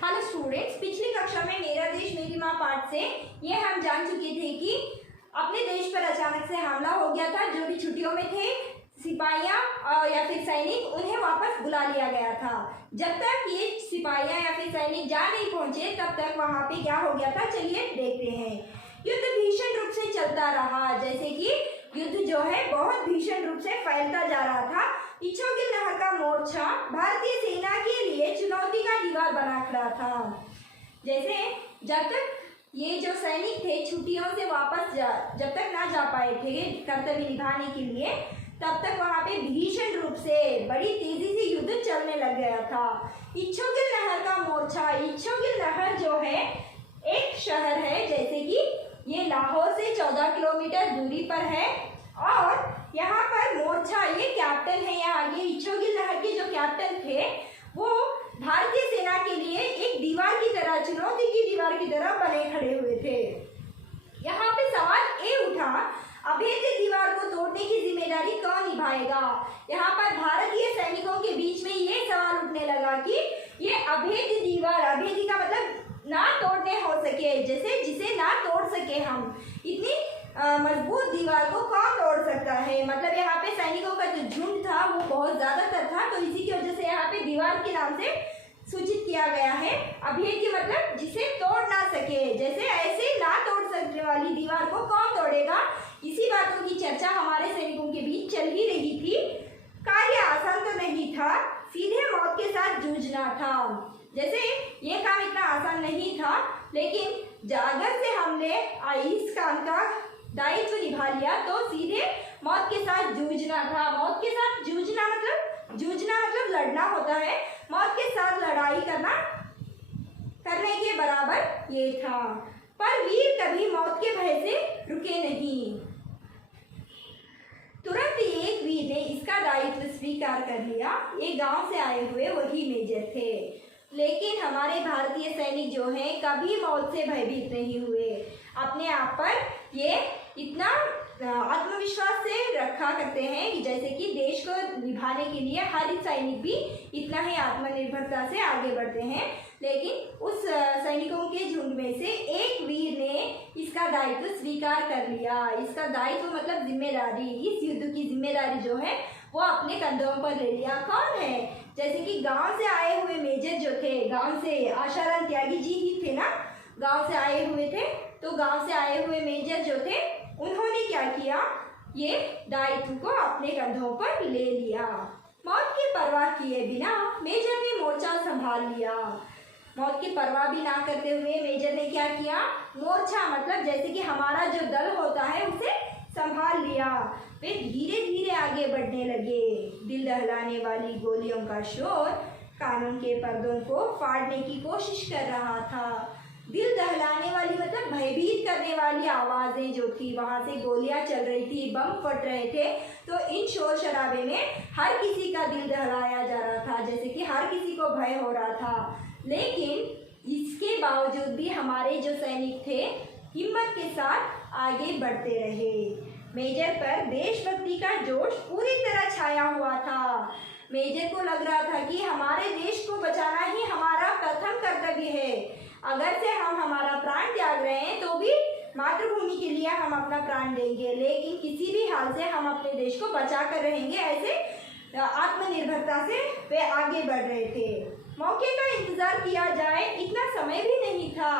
Hello students, पिछली कक्षा में मेरा देश मेरी माँ पाठ से ये हम जान चुके थे कि अपने देश पर अचानक से हमला हो गया था। जो भी छुट्टियों में थे सिपाहियाँ या फिर सैनिक, उन्हें वापस बुला लिया गया था। जब तक ये सिपाहियाँ या फिर सैनिक जा नहीं पहुँचे तब तक वहाँ पे क्या हो गया था, चलिए देखते हैं। युद्ध भीषण रूप से चलता रहा, जैसे कि युद्ध जो है बहुत भीषण रूप से फैलता जा रहा था। इच्छोगिल नहर का मोर्चा भारतीय सेना के लिए चुनौती का दीवार बना खड़ा था। जैसे जब तक ये जो सैनिक थे छुट्टियों से वापस जब तक ना जा पाए थे कर्तव्य निभाने के लिए, तब तक वहाँ पे भीषण रूप से बड़ी तेजी से युद्ध चलने लग गया था। इच्छोगिल नहर का मोर्चा, इच्छोगिल नहर जो है एक शहर है, जैसे कि ये लाहौर से 14 किलोमीटर दूरी पर है। और यहाँ पर मोर्चा, ये कैप्टन है, यहाँ ये इच्छोगिल नहर के जो कैप्टन थे वो भारतीय सेना के लिए एक दीवार की तरह, चुनौती की दीवार की तरह बने खड़े हुए थे। यहाँ पे सवाल ये उठा, अभेद्य दीवार को तोड़ने की जिम्मेदारी कौन निभाएगा। यहाँ पर भारतीय सैनिकों के बीच में ये सवाल उठने लगा कि ये अभेद्य दीवार, अभेद्य का मतलब ना तोड़ने हो सके, जैसे जिसे ना तोड़ सके हम, इतनी मजबूत दीवार को कौन तोड़ सकता है। मतलब यहाँ पे सैनिकों का जो झुंड था वो बहुत ज्यादातर था, तो इसी की वजह से यहाँ पे दीवार के नाम से सूचित किया गया है। अभेद्य मतलब जिसे तोड़ ना सके, जैसे ऐसे ना तोड़ सकने वाली दीवार को कौन तोड़ेगा। इसी बातों की चर्चा हमारे सैनिकों के बीच चल ही रही थी। कार्य आसान तो नहीं था, सीधे मौत के साथ जूझना था। जैसे ये काम इतना आसान नहीं था, लेकिन अगर से हमने इस काम का दायित्व निभा लिया तो सीधे मौत के साथ जूझना था। मौत के साथ जूझना मतलब लड़ना होता है। मौत के साथ लड़ाई करने के बराबर ये था। पर वीर कभी मौत के भय से रुके नहीं। तुरंत एक वीर ने इसका दायित्व स्वीकार कर लिया। ये गांव से आए हुए वही मेजर थे। लेकिन हमारे भारतीय सैनिक जो हैं कभी मौत से भयभीत नहीं हुए। अपने आप पर ये इतना आत्मविश्वास से रखा करते हैं कि जैसे कि देश को निभाने के लिए हर सैनिक भी इतना ही आत्मनिर्भरता से आगे बढ़ते हैं। लेकिन उस सैनिकों के झुंड में से एक वीर ने इसका दायित्व स्वीकार कर लिया। इसका दायित्व मतलब जिम्मेदारी, इस युद्ध की जिम्मेदारी जो है वो अपने कंधों पर ले लिया। कौन है, जैसे कि गांव से आए हुए मेजर जो थे, गांव से आशाराम त्यागी जी ही थे ना, गांव से आए हुए थे। तो गांव से आए हुए मेजर जो थे उन्होंने क्या किया, ये दायित्व को अपने कंधों पर ले लिया। मौत की परवाह किए बिना मेजर ने मोर्चा संभाल लिया। मौत की परवाह भी ना करते हुए मेजर ने क्या किया, मोर्चा मतलब जैसे कि हमारा जो दल होता है उसे संभाल लिया। वे धीरे धीरे आगे बढ़ने लगे। दिल दहलाने वाली गोलियों का शोर कानों के पर्दों को फाड़ने की कोशिश कर रहा था। दिल दहलाने वाली मतलब भयभीत करने वाली आवाजें जो थी, वहां से गोलियां चल रही थी, बम फट रहे थे, तो इन शोर शराबे में हर किसी का दिल दहलाया जा रहा था, जैसे कि हर किसी को भय हो रहा था। लेकिन इसके बावजूद भी हमारे जो सैनिक थे हिम्मत के साथ आगे बढ़ते रहे। मेजर पर देशभक्ति का जोश पूरी तरह छाया हुआ था। मेजर को लग रहा था कि हमारे देश को बचाना ही हमारा प्रथम कर्तव्य है। अगर से हम हमारा प्राण त्याग रहे हैं तो भी मातृभूमि के लिए हम अपना प्राण देंगे, लेकिन किसी भी हाल से हम अपने देश को बचा कर रहेंगे। ऐसे आत्मनिर्भरता से वे आगे बढ़ रहे थे। मौके का इंतजार किया जाए इतना समय भी नहीं था।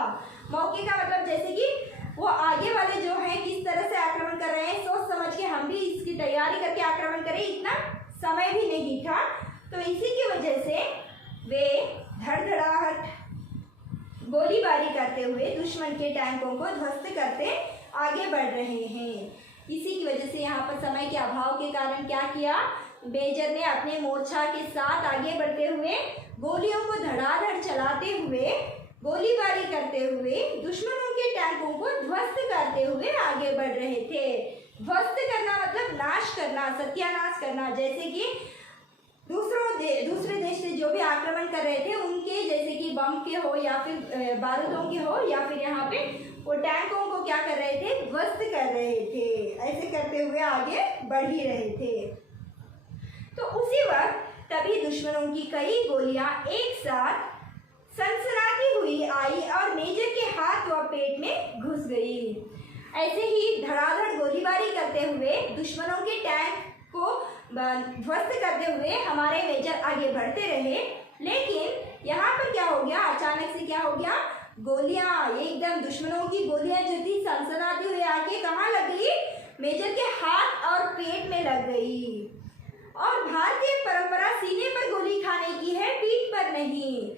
मौके का मतलब जैसे कि वो आगे वाले जो है किस तरह से आक्रमण कर रहे हैं, सोच समझ के हम भी इसकी तैयारी करके आक्रमण करें, इतना समय भी नहीं था। तो इसी की वजह से वे धड़धड़ाहट गोलीबारी करते हुए दुश्मन के टैंकों को ध्वस्त करते आगे बढ़ रहे हैं। इसी की वजह से यहाँ पर समय के अभाव के कारण क्या किया, मेजर ने अपने मोर्चा के साथ आगे बढ़ते हुए गोलियों को धड़ाधड़ चलाते हुए, गोलीबारी करते हुए दुश्मनों के टैंकों को ध्वस्त करते हुए आगे बढ़ रहे थे। ध्वस्त करना मतलब नाश करना, सत्यानाश करना। जैसे कि दूसरे देश से जो भी आक्रमण कर रहे थे उनके, जैसे कि बम के हो या फिर बारूदों के हो या फिर यहाँ पे वो टैंकों को क्या कर रहे थे, ध्वस्त कर रहे थे। ऐसे करते हुए आगे बढ़ ही रहे थे। तो उसी वक्त तभी दुश्मनों की कई गोलियां एक साथ सनसनाती हुई आई और मेजर के हाथ व पेट में घुस गई। ऐसे ही धड़ाधड़ गोलीबारी करते हुए दुश्मनों के टैंक को ध्वस्त करते हुए हमारे मेजर आगे बढ़ते रहे। लेकिन यहाँ पर क्या हो गया, अचानक से क्या हो गया, गोलियां, एकदम दुश्मनों की गोलियां जो थी सनसनाती हुए आके कहाँ लग गई, मेजर के हाथ और पेट में लग गई। और भारतीय परंपरा सीने पर गोली खाने की है, पीठ पर नहीं।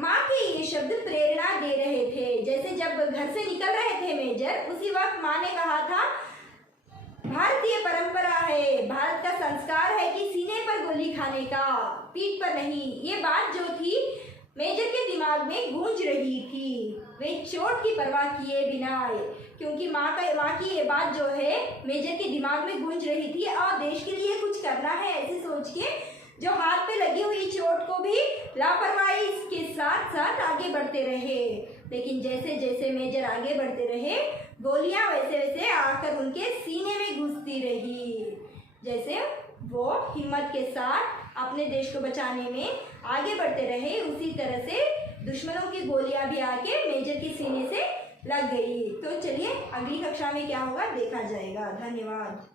माँ के ये शब्द प्रेरणा दे रहे थे। जैसे जब घर से निकल रहे थे मेजर, उसी वक्त माँ ने कहा था भारतीय परंपरा है, भारत का संस्कार है कि सीने पर गोली खाने का, पीठ पर नहीं। ये बात जो थी मेजर के दिमाग में गूंज रही थी, वे चोट की परवाह किए बिना आए, क्योंकि माँ की ये बात जो है मेजर के दिमाग में गूंज रही थी और देश के लिए कुछ करना है ऐसे सोच के जो हाथ पे लगी हुई चोट को भी लापरवाही के साथ साथ आगे बढ़ते रहे। लेकिन जैसे जैसे मेजर आगे बढ़ते रहे, गोलियां वैसे वैसे आकर उनके सीने में घुसती रही। जैसे वो हिम्मत के साथ अपने देश को बचाने में आगे बढ़ते रहे, उसी तरह से दुश्मनों की गोलियां भी आके मेजर के सीने से लग गई। तो चलिए अगली कक्षा में क्या होगा देखा जाएगा। धन्यवाद।